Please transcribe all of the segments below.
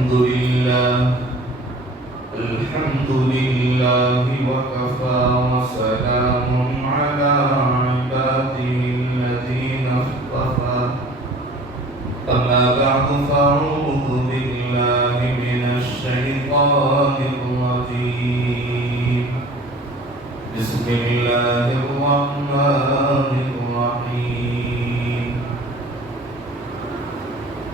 الحمد لله وكفى وسلام على عباده الذين اصطفى أما بعد فأعوذ بالله من الشيطان الرجيم بسم الله الرحمن الرحيم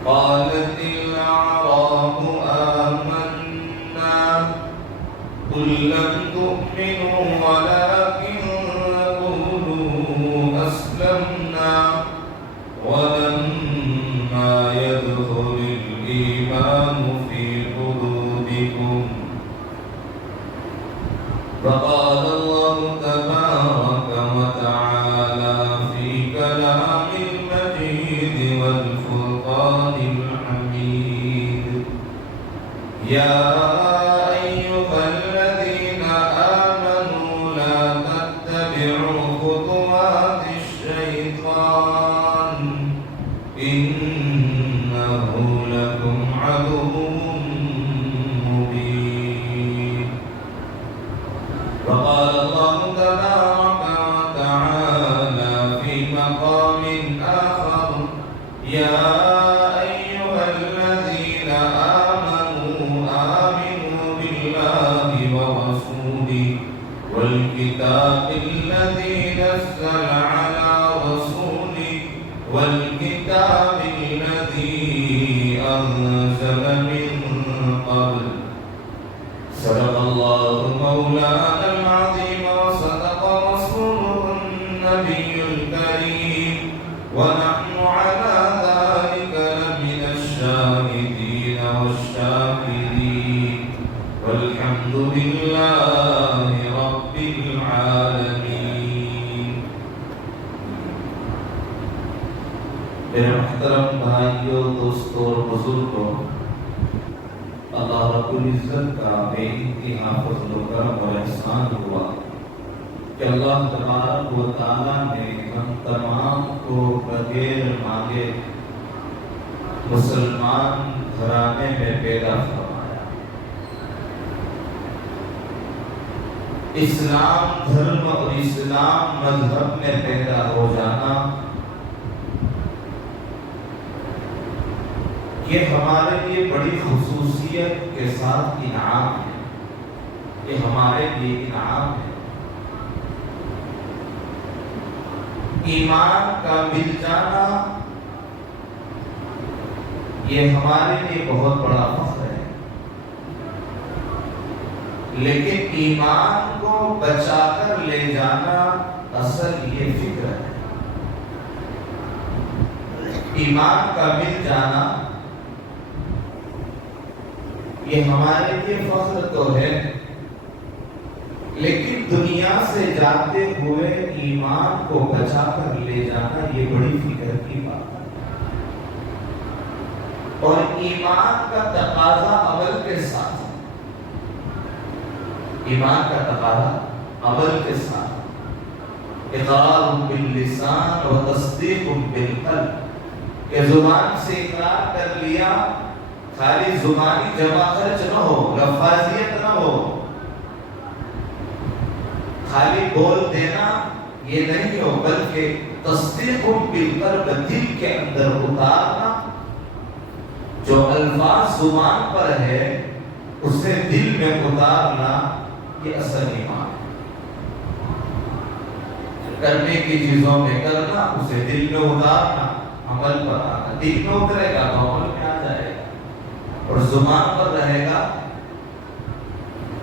قالت الأعراب آمنا قل لم تؤمنوا ولكن قولوا أسلمنا ولما يدخل الإيمان في قلوبكم فقال الله تبارك وتعالى في كلام المجيد والفرقان الحميد يا أيها الذين آمنوا لا تتبعوا خطوات الشيطان إنه لكم عدو مبين وقال الله تبارك وتعالى في مقام آخر يا أيها الذين آمنوا آمنوا بالله ورسوله والكتاب الذي نزل على رسوله والكتاب الذي أنزل من قبل صدق الله مولانا العظيم وصدق رسوله النبي الكريم ونحن على ذلك لمن الشاهدين والشاكرين والحمد لله رب العالمين. میرے محترم بھائیوں، دوستوں اور بزرگوں، اللہ رب العزت کا بے انتہا فضل و کرم اور احسان ہوا کہ اللہ تبارک و تعالیٰ نے ہم تمام کو بغیر مانگے مسلمان گھرانے میں پیدا فرمایا۔ اسلام دھرم اور اسلام مذہب میں پیدا ہو جانا یہ ہمارے لیے بڑی خصوصیت کے ساتھ انعام ہے، یہ ہمارے لیے انعام ہے۔ ایمان کا مل جانا یہ ہمارے لیے بہت بڑا فخر ہے، لیکن ایمان کو بچا کر لے جانا اصل یہ فکر ہے۔ ایمان کا مل جانا یہ ہمارے لیے فخر تو ہے، لیکن دنیا سے جاتے ہوئے ایمان کو بچا کر لے جانا یہ بڑی فکر کی بات ہے۔ اور ایمان کا تقاضا عمل کے ساتھ، ایمان کا تقاضا عمل کے ساتھ، اقرار باللسان و تصدیق بالقلب، کہ زبان سے اقرار کر لیا، خالی زبانی جمع خرچ نہ ہو، لفاظیت نہ ہو، خالی بول دینا یہ نہیں ہو، بلکہ تصدیق بالقلب، دل کے اندر اتارنا، جو الفاظ زبان پر ہے اسے دل میں اتارنا، یہ اصل ایمان ہے۔ کرنے کی چیزوں میں کرنا، اسے دل میں اتارنا، عمل پر آنا۔ دل میں اترے گا تو عمل میں آ جائے گا، اور زبان پر رہے گا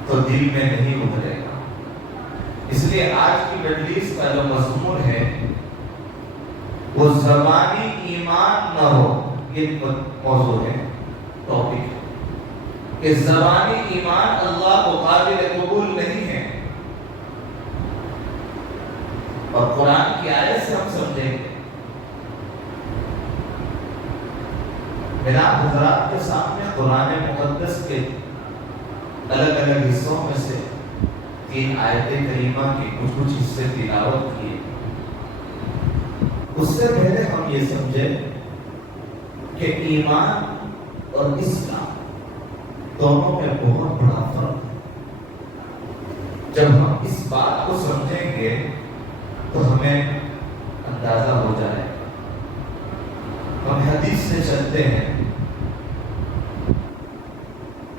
تو دل میں نہیں اترے گا۔ اس لیے آج کی مجلس کا جو مضمون ہے وہ زبانی ایمان نہ ہو، یہ موضوع ہے، ٹاپک ہے کہ زبانی ایمان اللہ کو قابل قبول نہیں ہے۔ اور قرآن کی آیت سے ہم سمجھیں گے۔ میرا حضرات کے سامنے قرآن مقدس کے الگ الگ حصوں میں سے 3 آیت کریمہ کی کچھ حصے تلاوت کیے۔ اس سے پہلے ہم یہ سمجھے کہ ایمان اور اسلام دونوں میں بہت بڑا فرق ہے۔ جب ہم اس بات کو سمجھیں گے تو ہمیں اندازہ ہو جائے گا۔ ہم حدیث سے چلتے ہیں۔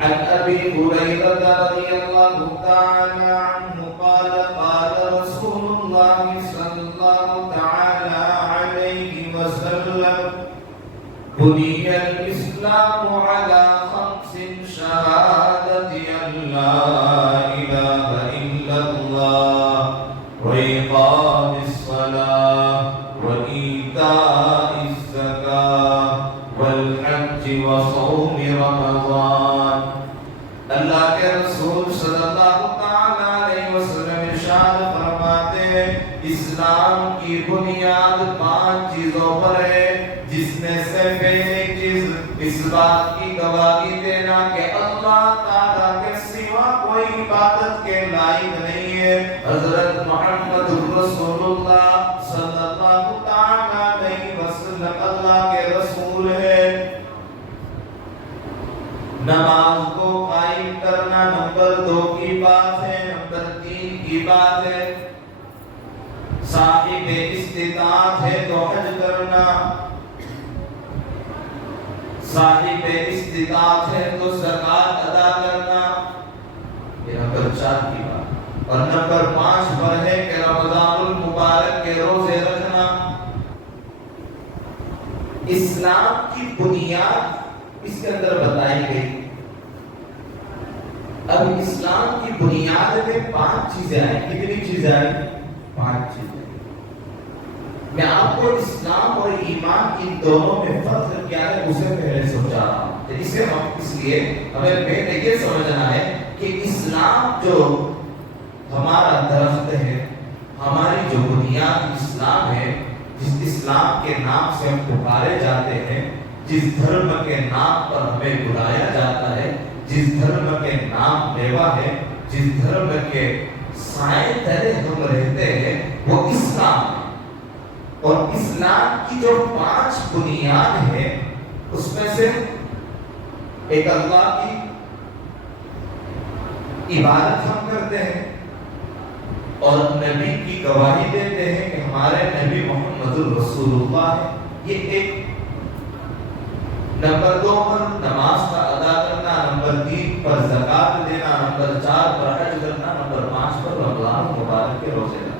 عن ابی ہریرہ رضی اللہ تعالی عنہ قال قال رسول اللہ صلی اللہ تعالی علیہ وسلم بني الإسلام على 5 شهادة أن لا إله إلا الله وإقام الصلاة وإيتاء الزكاة والحج وصوم رمضان۔ اللہ کے رسول صلی اللہ تعالی علیہ وسلم ارشاد فرماتے ہیں اسلام کی بنیاد 5 چیزوں پر ہے، جس میں سے پہلی چیز اس بات کی گواہی دینا کہ اللہ تعالیٰ کے سوا کوئی عبادت کے لائق نہیں ہے، حضرت محمد رسول اللہ صلی اللہ تعالیٰ علیہ وسلم اللہ کے رسول ہے۔ نماز کو قائم کرنا نمبر 2 کی بات ہے۔ نمبر 3 کی بات ہے صاحب استطاعت ہے تو حج کرنا، صاحب استطاعت ہے تو زکات ادا کرنا، یہ نمبر 4 کی بات۔ اور نمبر 5 پر ہے کہ رمضان المبارک کے روزے رکھنا۔ اسلام کی بنیاد اس کے اندر بتائی گئی۔ اب اسلام کی بنیاد میں 5 چیزیں آئیں۔ کتنی چیزیں آئیں؟ 5 چیزیں۔ میں آپ کو اسلام اور ایمان کی دونوں میں فرق کیا ہے اسے پہلے سمجھا رہا ہوں۔ اسے ہم اس لیے ہمیں پہلے یہ سمجھنا ہے کہ اسلام جو ہمارا درخت ہے، ہماری جو بنیاد اسلام ہے، جس اسلام کے نام سے ہم پکارے جاتے ہیں، جس دھرم کے نام پر ہمیں بلایا جاتا ہے، جس دھرم کے نام لیوا ہے، جس دھرم کے سائے تلے ہم رہتے ہیں، وہ اسلام ہے۔ اور اسلام کی جو 5 بنیاد ہے اس میں سے ایک اللہ کی عبادت ہم کرتے ہیں اور نبی کی گواہی دیتے ہیں کہ ہمارے نبی محمد رسول اللہ ہے، یہ ایک۔ نمبر 2 پر نماز کا ادا کرنا، نمبر 3 پر زکات دینا، نمبر 4 پر حج کرنا، نمبر 5 پر رمضان مبارک کے روزے رکھنا۔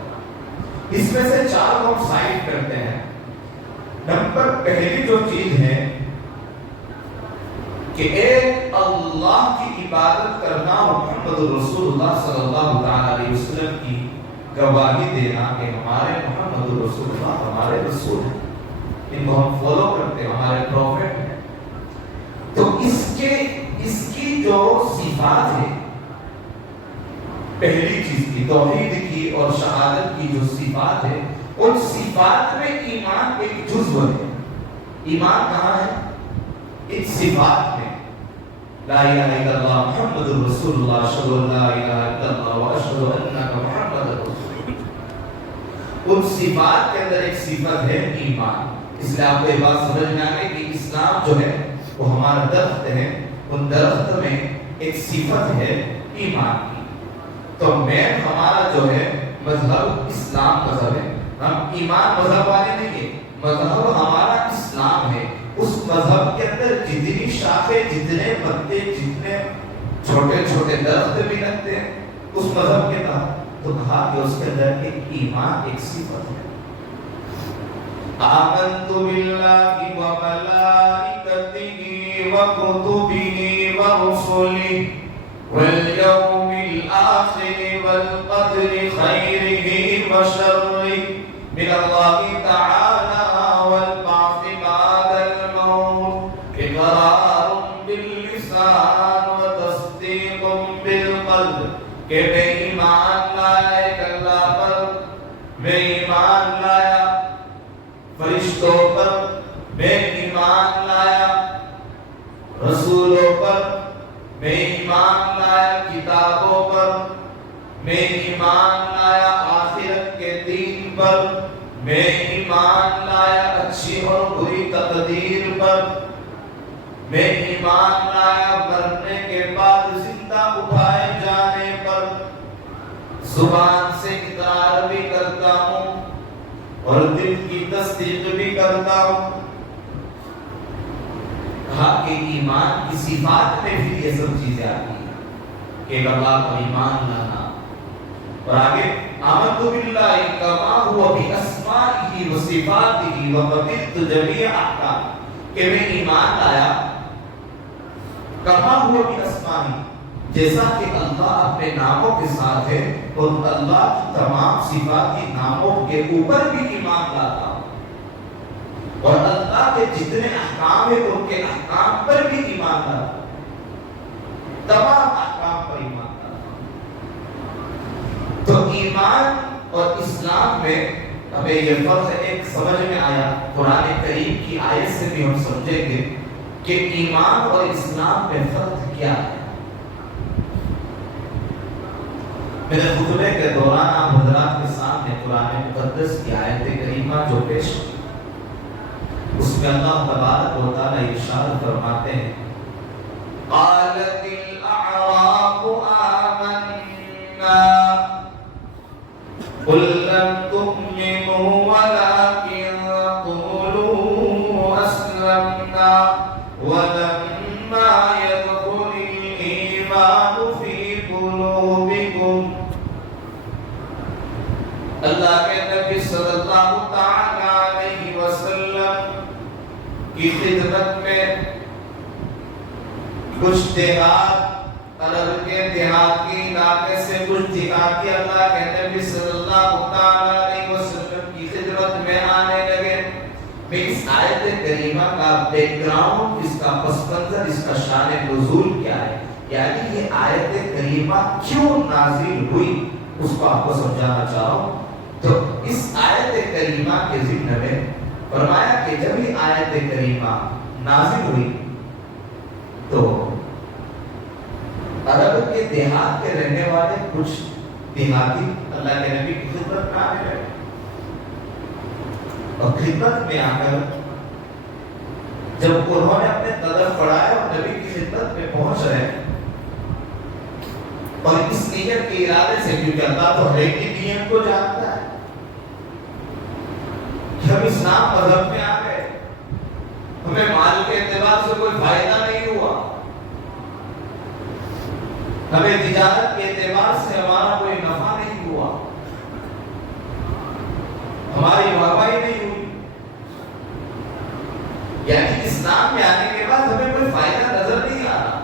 اس میں سے 4 کو ہم سائڈ کرتے ہیں۔ نمبر پہلی جو چیز ہے کہ ایک اللہ کی عبادت کرنا، محمد رسول اللہ صلی اللہ علیہ وسلم کی گواہی دینا کہ ہمارے محمد رسول اللہ ہمارے رسول ہیں، ان کو ہم فالو کرتے ہیں، ہمارے پروفیٹ ہیں۔ تو اس کی جو صفات ہے، پہلی چیز کی توحید کی اور شہادت کی جو صفات ہے، ان صفات میں ایمان ایک جزو ہے۔ ایمان کہاں ہے؟ ان صفات میں لا الہ الا اللہ محمد رسول اللہ، اشہد ان لا الہ الا اللہ واشہد انک محمد رسول اللہ۔ ان صفات کے اندر ایک صفت ہے ایمان۔ اس لیے آپ کو یہ بات سمجھ میں آ گئی کہ اسلام جو ہے وہ ہمارا درخت ہے، ان درخت میں ایک صفت ہے ایمان کی۔ تو مین ہمارا جو ہے مذہب اسلام مذہب ہے، ہم ایمان مذہب والے نہیں ہیں، مذہب ہمارا اسلام ہے۔ اس مذہب کے اندر جتنی شاخیں، جتنے پتے، جتنے چھوٹے چھوٹے درخت بھی لگتے ہیں اس مذہب کے تحت، تو کہا کہ اس کے اندر ایک ایمان ایک صفت ہے۔ آمنت باللہ وملائکتہ وکتبہ ورسلہ والیوم الآخر والقدر خیرہ وشرہ من اللہ تعالی والبعث بعد الموت اقرار باللسان وتصدیق بالقلب کہ میں ایمان لایا ایک اللہ پر، میں ایمان لایا فرشتوں پر، میں ایمان لایا رسولوں پر، میں ایمان لایا کتابوں پر، میں ایمان لایا آخرت کے دین پر، میں ایمان لایا اچھی اور بری تقدیر پر، میں ایمان لایا مرنے کے بعد اور دل کی تصدیق بھی کرتا ہوں۔ کہا کہ ایمان کی صفات میں بھی یہ سب چیزیں آتی ہیں کہ اللہ کو ایمان لانا، اور آگے آمنت باللہ کما ہوا باسمائہ و صفاتہ وقبلت جمیع احکام، کہ میں ایمان لایا کما ہوا باسمائہ، جیسا کہ اللہ اپنے ناموں کے ساتھ ہے اور اللہ کی تمام صفاتی ناموں کے اوپر بھی ایمان لاتا ہوں، اور اللہ کے جتنے احکام ہیں ان کے احکام پر بھی ایمان لاتا ہوں، تمام احکام پر ایمان لاتا ہوں۔ تو ایمان اور اسلام میں ہمیں یہ فرق ایک سمجھ میں آیا، قرآن کریم کی آیت سے بھی ہم سمجھیں گے کہ ایمان اور اسلام میں فرق کیا ہے۔ میرے خطبے کے دوران آپ حضرات کے سامنے قرآن مقدس کی آیت کریمہ جو پیش اس میں اللہ تبارک و تعالی ارشاد فرماتے ہیں قالت الاعراب آمنا قل لم تؤمنوا ولكن قولوا اسلمنا ولما يدخل الايمان في قلوبكم۔ اللہ کے نبی صلی اللہ تعالی علیہ وسلم کی خدمت میں کچھ دیہات عرب کے دیہاتی علاقے سے کچھ دیہاتی اللہ کے نبی صلی اللہ تعالی علیہ وسلم کی خدمت میں آنے لگے۔ میں اس آیت کریمہ کا بیک گراؤنڈ، اس کا پس منظر، اس کا شان نزول کیا ہے، یعنی یہ آیت کریمہ کیوں نازل ہوئی، اس کو آپ کو سمجھانا چاہوں۔ تو اس آیت کریمہ کے ضمن میں فرمایا کہ جب یہ آیت کریمہ نازل ہوئی تو عرب کے دیہات کے رہنے والے کچھ دیہاتی اللہ کے نبی کی خدمت میں آنے لگے، اور خدمت میں آ کر جب انہوں نے اپنے قدم بڑھائے اور نبی کی خدمت میں پہنچ رہے، اور اس نیت کے ارادے سے، کیونکہ اللہ تو ہر ایک کی نیت کو جانتا ہے، کہ ہم اسلام مذہب میں آ گئے، ہمیں مال کے اعتبار سے کوئی فائدہ نہیں ہوا، ہمیں تجارت کے اعتبار سے ہمارا کوئی نفع نہیں ہوا، ہماری واہواہی نہیں ہوئی، یعنی اسلام میں آنے کے بعد ہمیں کوئی فائدہ نظر نہیں آ رہا۔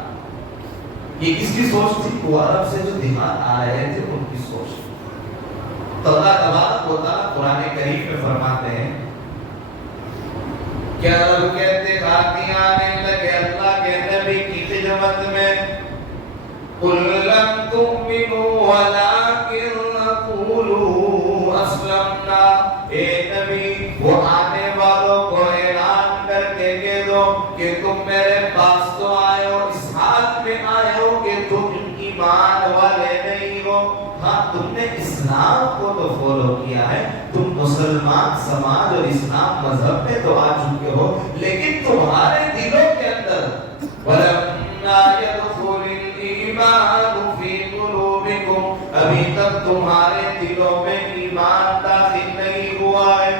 یہ کس کی سوچ تھی؟ وہ عرب سے جو دیہات آ رہے تھے ان کی سوچ۔ تو اللہ تبارک و تعالیٰ قرآن کریم میں فرماتے ہیں کہ عرب کے دیہاتی آنے لگے اللہ کے نبی کی خدمت میں، قُلْ لَمْ تُؤْمِنُوا وَلَكِنْ قُولُوا أَسْلَمْنَا، اے نبی وہ آنے والوں کو اعلان کر کے کہہ دو کہ تم میرے پاس تو آئے ہو، اس حال میں آئے ہو کہ تم ایمان والے نہیں ہو، ہاں تم نے اسلام کو تو فالو کیا ہے، تم مسلمان سماج اور اسلام مذہب میں تو آ چکے ہو، لیکن تمہارے دلوں کے اندر وَلَمَّا يَدْخُلِ الْإِيمَانُ فِي قُلُوبِكُمْ، ابھی تک تمہارے دلوں میں ایمان داخل نہیں ہوا ہے،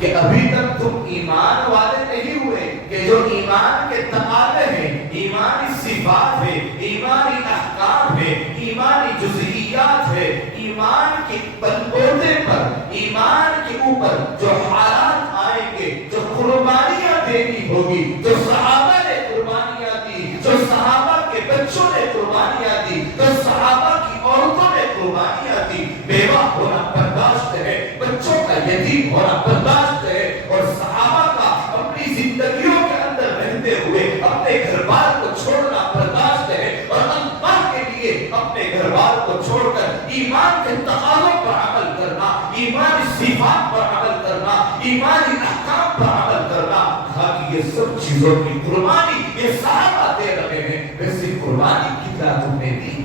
کہ ابھی تک تم ایمان والے نہیں ہوئے، کہ جو ایمان کے تقاضے ہیں، ایمانی صفات ہے، ایمانی احکام ہے، ایمانی جزئیات ہے، ایمان کے بلبوتے پر، ایمان کے اوپر جو حالات آئیں گے، جو قربانیاں دینی ہوگی، جو صحابہ نے قربانیاں دی، جو صحابہ کے بچوں نے قربانیاں دی، جو صحابہ کی عورتوں نے قربانیاں دی، بیوہ ہونا برداشت ہے، بچوں کا یتیم ہونا برداشت ہے، اور صحابہ کا اپنی زندگیوں کے اندر رہتے ہوئے اپنے گھر بار کو چھوڑنا برداشت ہے، اور اللہ کے لیے اپنے گھر بار کو چھوڑ کر ایمان کے تقاضوں پر عمل کرنا، ایمانی صفات پر عمل کرنا، ایمانی احکام پر عمل کرنا، کہا کہ یہ سب چیزوں کی قربانی یہ صحابہ دے رہے ہیں، ویسی قربانی کتنا تم نے دی؟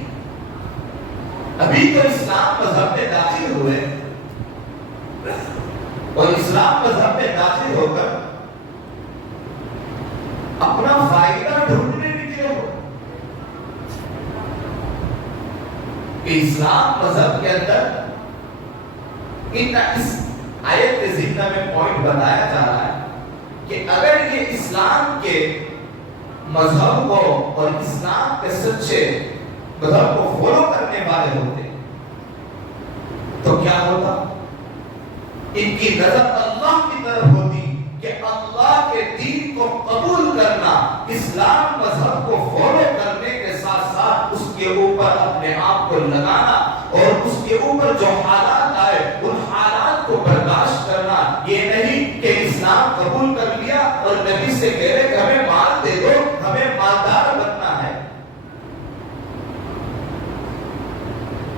ابھی تو اسلام مذہب میں داخل ہوئے، اور اسلام مذہب میں داخل ہو کر اپنا فائدہ ڈھونڈنے نکلے ہو، کہ اسلام مذہب کے اندر اس آیت کے ذکر میں پوائنٹ بتایا جا رہا ہے کہ اگر یہ اسلام کے مذہب کو اور اسلام کے سچے مذہب کو فالو کرنے والے ہوتے تو کیا ہوتا؟ ان کی نظر اللہ کی طرف ہوتی کہ اللہ کے دین کو قبول کرنا، اسلام مذہب کو فالو کرنے کے ساتھ ساتھ اس کے اوپر اپنے آپ کو لگانا اور اس کے اوپر جو حالات آئے ان حالات کو برداشت کرنا. یہ نہیں کہ اسلام قبول کر لیا اور نبی سے کہہ رہے کہ ہمیں مال دے دو، ہمیں مالدار بننا ہے.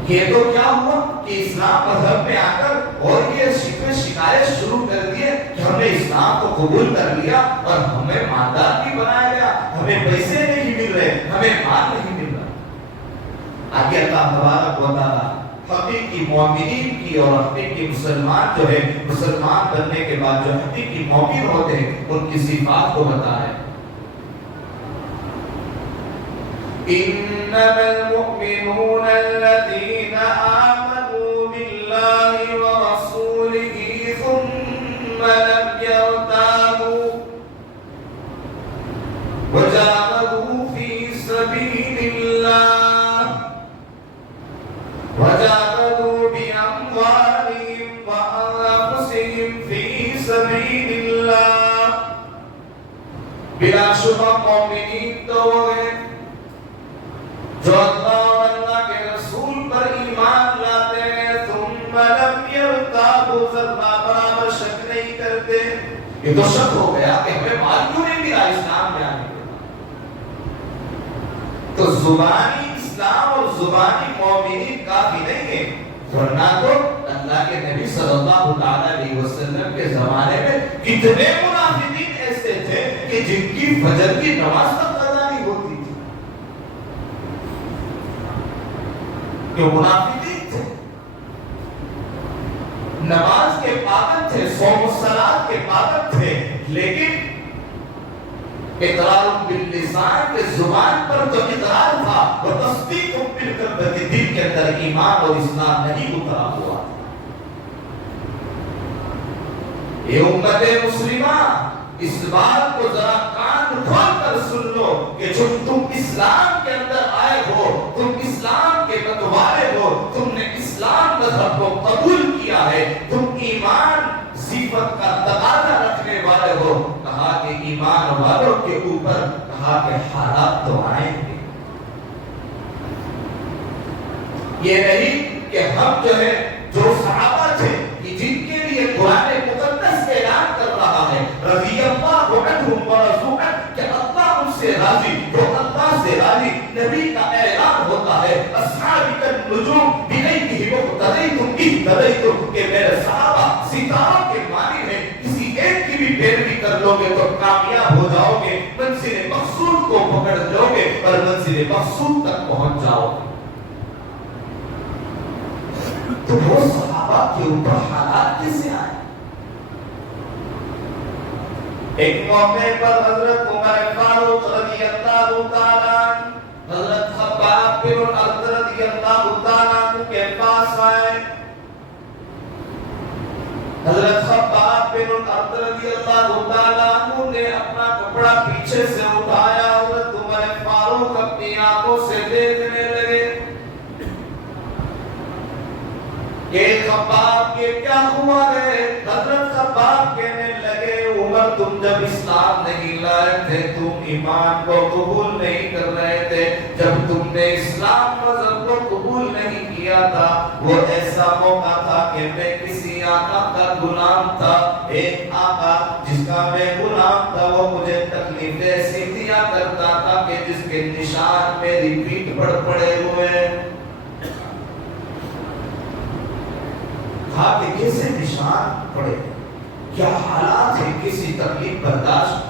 یہ تو کیا ہوا کہ اسلام مذہب میں آ کر اور یہ شکایت شروع کر دیے کہ ہم نے اسلام کو قبول کر لیا اور ہمیں مالدار بھی بنایا گیا، ہمیں پیسے نہیں مل رہے، ہمیں مال نہیں مل رہا. آگے اللہ تبارک و تعالی حقیقی مومنین کی اور حقیقی مسلمان جو ہے مسلمان بننے کے بعد جو حقیقی مومن ہوتے ہیں ان کی صفات کو بتایا. إنما المؤمنون الذين آمنوا بالله ورسوله ثم لم يرتابوا وجاهدوا في سبيل الله وجاهدوا بأموالهم وأنفسهم في سبيل الله. بلا شبہ مومنین تو ہیں جو اللہ اور اللہ کے رسول پر ایمان لاتے ہیں ثم لم يرتابوا ذرہ برابر شک نہیں کرتے. یہ تو شک ہو گیا کہ ہمیں مال کیوں نہیں ملا اسلام میں آنے کے بعد. تو زبانی اسلام اور زبانی مومنین کافی نہیں ہے، ورنہ تو اللہ کے نبی صلی اللہ علیہ وسلم کے زمانے میں کتنے منافقین ایسے تھے کہ جن کی فجر کی نماز تک قضا نہیں ہوتی تھی. جو منافقین تھے، نماز کے پابند تھے، صوم و صلات کے پابند تھے، لیکن اقرار باللسان کے زبان پر جو اقرار تھا وہ تصدیق بالقلب کے دل کے اندر ایمان اور اسلام نہیں اترا ہوا. یہ امت مسلمہ اس بات کو ذرا کان کھول کر سن لو کہ جو تم اسلام کے اندر آئے ہو، تم اسلام کے متوالے ہو، تم نے اسلام مذہب کو قبول کیا ہے، تم ایمان صفت کا تقاضا رکھنے والے ہو. کہا کہ ایمان والوں کے اوپر کہا کہ حالات تو آئیں گے. یہ نہیں کہ ہم جو ہے جو صحابہ تھے جن کے لیے قرآن مقدس اعلان کر رہا ہے رضی اللہ عنہم ورضوا عنہ کہ اللہ ان سے راضی، وہ اللہ سے راضی. نبی کا اعلان ہوتا ہے اصحاب النجوم بأیہم اقتدیتم اہتدیتم کہ میرے صحابہ ستاروں کے مانند ہیں، کسی ایک کی بھی پیروی کر لو گے تو کامیاب ہو جاؤ گے، منزل مقصود کو پکڑ لو گے اور منزل مقصود تک پہنچ جاؤ گے. تو وہ صحابہ کے اوپر حالات کیسے آئے؟ ایک موقع پر حضرت عمر فاروق رضی اللہ تعالیٰ عنہ حضرت خباب بن الارض رضی اللہ تعالیٰ عنہ کے پاس آئے. حضرت خباب بن الارض رضی اللہ تعالیٰ عنہ نے اپنا کپڑا پیچھے سے اٹھایا. حضرت عمر فاروق اپنی آنکھوں سے دیکھنے لگے کہ خباب یہ کیا ہوا ہے. حضرت خباب کہنے لگے عمر تم جب اسلام نہیں لائے تھے، تم ایمان کو قبول نہیں کر رہے تھے، جب تم نے اسلام مذہب کو قبول نہیں کیا تھا وہ ایسا موقع تھا کہ میں کسی آقا کا غلام تھا. ایک آقا جس کا میں غلام تھا وہ مجھے تکلیف ایسی دیا کرتا تھا کہ جس کے نشان میری پیٹھ پر پڑے ہوئے. کہ کیسے نشان پڑے، کیا حالات ہیں، کسی تکلیف برداشت.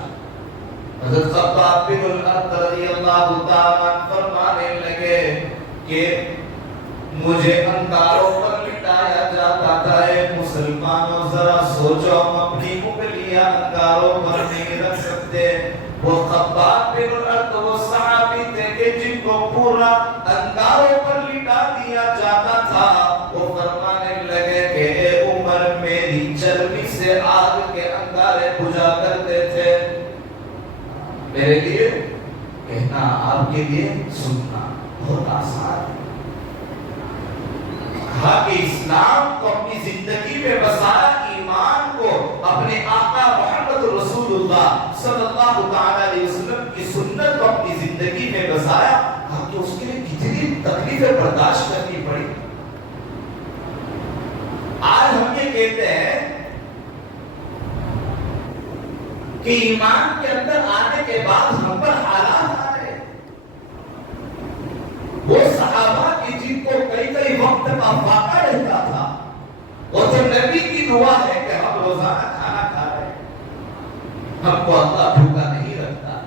حضرت خباب بن الارض رضی اللہ تعالیٰ فرمانے لگے کہ مجھے انگاروں پر لٹایا جاتا تھا. اے مسلمانوں ذرا سوچو، ہم اپنی انگلیاں انگاروں پر نہیں رکھ سکتے. وہ خباب بن الارض وہ صحابی تھے کہ جن کو پورا انگاروں پر لٹا دیا جاتا تھا. وہ فرمانے لگے کہ اے پھر کہنا آپ کے لیے سننا بہت آسان ہے۔ کہا کہ اسلام کو اپنی زندگی میں بسایا، ایمان کو اپنے آقا محمد رسول اللہ صلی اللہ تعالی علیہ وسلم کی سنت کو اپنی زندگی میں بسایا، کہا کہ اس کے لیے کتنی تکلیفیں برداشت کرنی پڑی۔ آج ہم یہ کہتے ہیں کہ ایمان کے اندر آنے کے بعد ہم پر حالات آ رہے، وہ صحابہ کی جن کو کئی وقت کا فاقہ رہتا تھا، وہ تو نبی کی دعا ہے کہ ہم روزانہ کھانا کھا رہے ہیں، ہم کو اللہ بھوکا نہیں رکھتا۔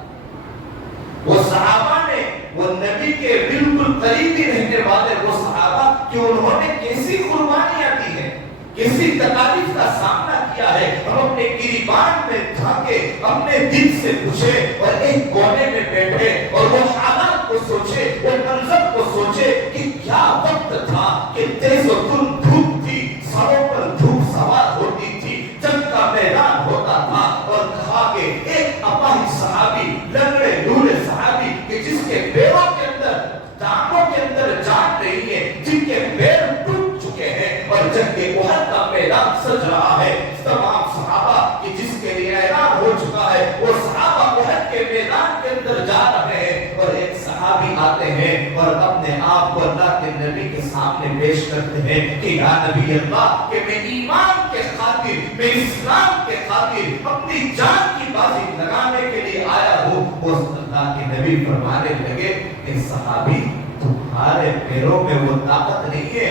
وہ صحابہ نے، وہ نبی کے بالکل قریبی رہنے والے وہ صحابہ کہ انہوں نے کیسی قربانیاں دی ہیں، کسی تکالیف کا سامنا کیا ہے۔ ہم اپنے گریبان میں جھانکے اپنے دل سے پوچھے اور ایک کونے میں بیٹھے اور وہ حالات کو سوچے، وہ منظر کو سوچے کہ کیا وقت تھا کہ تیز و تند دھوپ تھی، سروں پر دھوپ سوار ہوتی تھی، جنگ کا میدان ہوتا تھا، اور کہا کہ ایک اپاہج صحابی، لنگڑے لوڑے صحابی کہ جس کے پیروں کے اندر، ٹانگوں کے اندر جان نہیں ہے، جن کے پیر ٹوٹ چکے ہیں اور جنگ احد کا میدان سج رہا ہے، تمام صحابہ کہ جس کے لیے اعلان ہو چکا ہے، وہ صحابہ احد کے میدان کے اندر جا رہے ہیں، اور ایک صحابی آتے ہیں اور اپنے آپ کو اللہ کے نبی کے سامنے پیش کرتے ہیں کہ یا نبی اللہ، کہ میں ایمان کے خاطر، میں اسلام کے خاطر اپنی جان کی بازی لگانے کے لیے آیا ہوں۔ وہ اللہ کے نبی فرمانے لگے کہ صحابی تمہارے پیروں میں وہ طاقت نہیں ہے،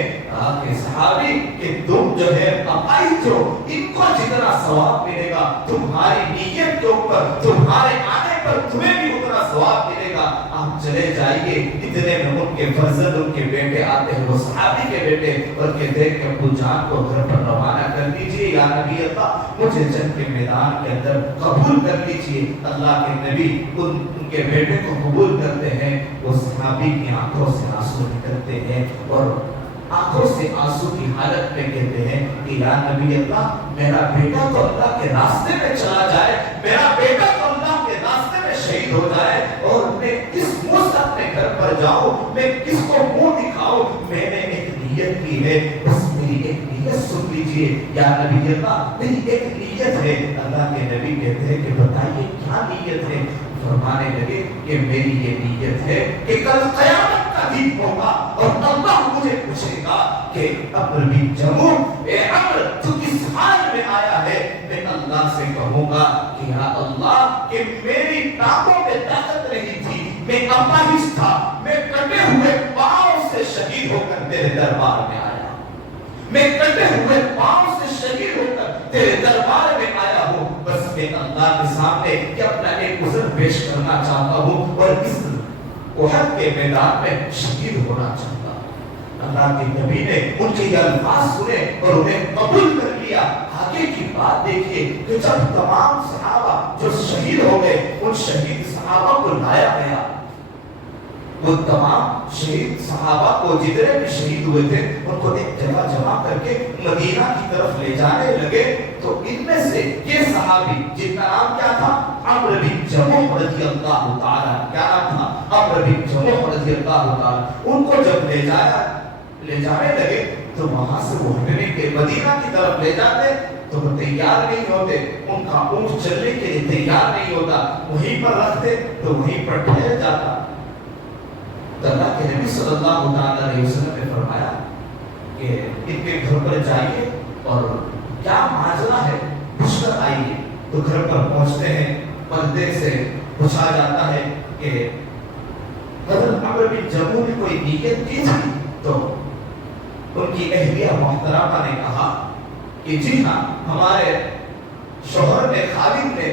کہ صحابی کہ تم جو ہے اپاہج ہو، ان کو جتنا ثواب ملے گا تمہاری نیت کے اوپر، تمہارے آنے پر تمہیں بھی اتنا ثواب ملے گا، آپ چلے جائیے۔ اتنے میں ان کے فرزند، ان کے بیٹے آتے ہیں، وہ صحابی کے بیٹے، اور کہتے ہیں کہ ابو جان کو گھر پر روانہ کر دیجئے، یا نبی اللہ مجھے جنگ کے میدان کے اندر قبول کر لیجئے۔ اللہ کے نبی ان کے بیٹے کو قبول کرتے ہیں، وہ صحابی کی آنکھوں سے آنسو نکلتے ہیں، اور آنکھوں سے آنسو کی حالت میں کہتے ہیں کہ یا نبی اللہ، میرا بیٹا تو اللہ کے راستے میں چلا جائے، میرا بیٹا تو اللہ کے راستے میں شہید ہو جائے، اور میں کس منہ سے اپنے گھر پر جاؤں، میں کس کو منہ دکھاؤں، میں نے ایک نیت کی ہے، بس میری ایک نیت سن لیجئے یا نبی اللہ، میری ایک نیت ہے۔ اللہ کے نبی کہتے ہیں کہ بتائیے کیا نیت ہے؟ فرمانے لگے کہ میری یہ نیت ہے کہ کل قیامت کا دن ہوگا اور اللہ مجھے پوچھے گا کہ عمرو بن جموح، اے عمرو تو کس حال میں آیا ہے؟ میں اللہ سے کہوں گا کہ یا اللہ، کہ میری ٹانگوں میں طاقت نہیں تھی، میں اپاہج تھا، میں کٹے ہوئے پاؤں سے شہید ہو کر تیرے دربار میں آیا، میں کٹے ہوئے پاؤں سے شہید ہو کر تیرے دربار میں آیا ہوں، بس میں اللہ کے سامنے یہ اپنا ایک عذر پیش کرنا چاہتا ہوں اور اس احد کے میدان میں شہید ہونا چاہتا ہوں۔ اللہ کے نبی نے ان کے یہ الفاظ سنے اور انہیں قبول کر لیا۔ آگے کی بات دیکھیے کہ جب تمام صحابہ جو شہید ہو گئے، ان شہید صحابہ کو لایا گیا، وہ تمام شہید صحابہ کو جتنے بھی شہید ہوئے تھے ان کو ایک جگہ جمع کر کے مدینہ کی طرف لے جانے لگے، تو ان میں سے یہ صحابی جن کا نام کیا تھا؟ عمرو بن جموح رضی اللہ تعالیٰ، کیا نام تھا؟ عمرو بن جموح رضی اللہ تعالیٰ، ان کو جب لے جانے لگے تو وہاں سے وہ ہٹنے کے مدینہ کی طرف لے جاتے تو وہ تیار نہیں ہوتے، ان کا اونٹ چلنے کے لیے تیار نہیں ہوتا، وہیں پر رکھتے تو وہیں پر ٹھہر جاتا۔ تو اللہ کے نبی صلی اللہ علیہ وسلم نے فرمایا کہ ان کے گھر پر جائیے اور کیا ماجرا ہے پوچھ کر آئیے۔ تو گھر پر پہنچتے ہیں، پردے سے پوچھا جاتا ہے کہ حضرت عمرو بن جموح نے کوئی نیت کی تھی؟ تو ان کی اہلیہ محترمہ نے کہا کہ جی ہاں، ہمارے شوہر نے، خالد نے،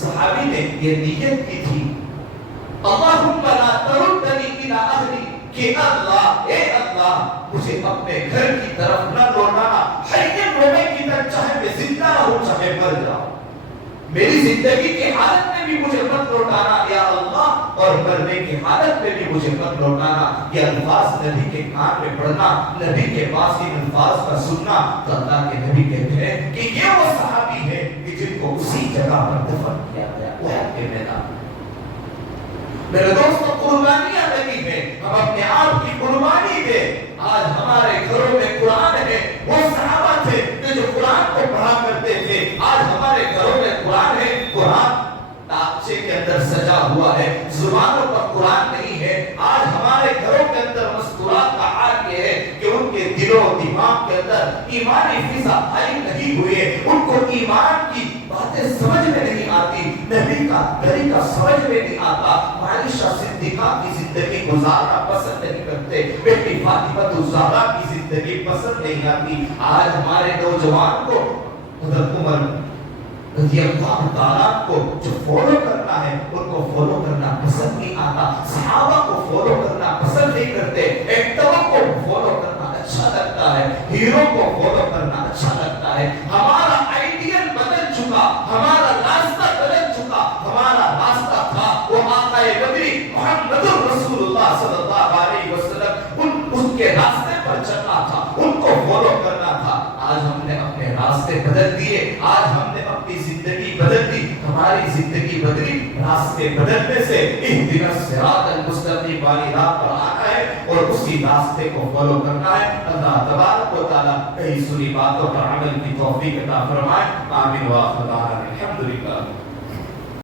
صحابی نے یہ نیت کی تھی، اللہم لا تردنی الی اہلی، کہ اللہ، اے اللہ مجھے اپنے گھر کی طرف نہ لوٹانا، حی رونے کی طرح، چاہے میں زندہ رہوں چاہے مر جاؤں، میری زندگی کی حالت میں بھی مجھے مت لوٹانا یا اللہ، اور مرنے کی حالت میں بھی مجھے مت لوٹانا۔ یہ الفاظ نبی کے کان میں پڑھنا، نبی کے پاس ان الفاظ کا سننا، تو اللہ کے نبی کہتے ہیں کہ یہ وہ صحابی ہے کہ جن کو اسی جگہ پر دفن کیا گیا، احد کے میدان۔ میرے دوستوں قربانیاں لگی ہیں، ہم اپنے آپ کی قربانی دیں۔ آج ہمارے گھروں میں قرآن ہے، وہ صحابہ تھے کہ جو قرآن کو پڑھا کرتے تھے۔ آج ہمارے گھروں میں قرآن ہے، قرآن تاکچے کے اندر سجا ہوا ہے، زبانوں پر قرآن نہیں ہے۔ آج ہمارے گھروں کے اندر مستورات کا حال یہ ہے کہ ان کے دل و دماغ کے اندر ایمانی فضا آئی نہیں ہوئی ہے، ان کو ایمان کی باتیں سمجھ میں نہیں آتی، نبی کا طریقہ سمجھ میں نہیں آتا، عائشہ صدیقہ کی زندگی گزارنا پسند نہیں کرتے، بیٹی فاطمہ الزہرا کی زندگی پسند نہیں آتی۔ آج ہمارے نوجوان کو حضرت عمر رضی اللہ تعالیٰ کو جو فالو کرنا ہے ان کو فالو کرنا پسند نہیں آتا، صحابہ کو فالو کرنا پسند نہیں کرتے، ایکٹروں کو فالو کرنا اچھا لگتا ہے، ہیرو کو فالو کرنا اچھا لگتا ہے۔ ہمارا آئیڈیل بدل چکا، ہمارا راستہ بدل چکا۔ ہمارا راستہ تھا وہ آقا بدری محمد رسول اللہ صلی اللہ علیہ وسلم، ان کے راستے پر چلنا تھا، ان کو فالو کرنا تھا۔ آج ہم نے اپنے راستے بدل دیے، آج ہم نے اپنی زندگی بدل دی، ہماری زندگی بدلی راستے بدلنے سے اہدنا الصراط المستقیم والی راہ پر آنا ہے اور اسی راستے کو فالو کرنا ہے۔ اللہ تبارک و تعالیٰ کئی سنی باتوں پر عمل کی توفیق عطا فرمائے۔ آمین و آخر دعوانا الحمدللہ۔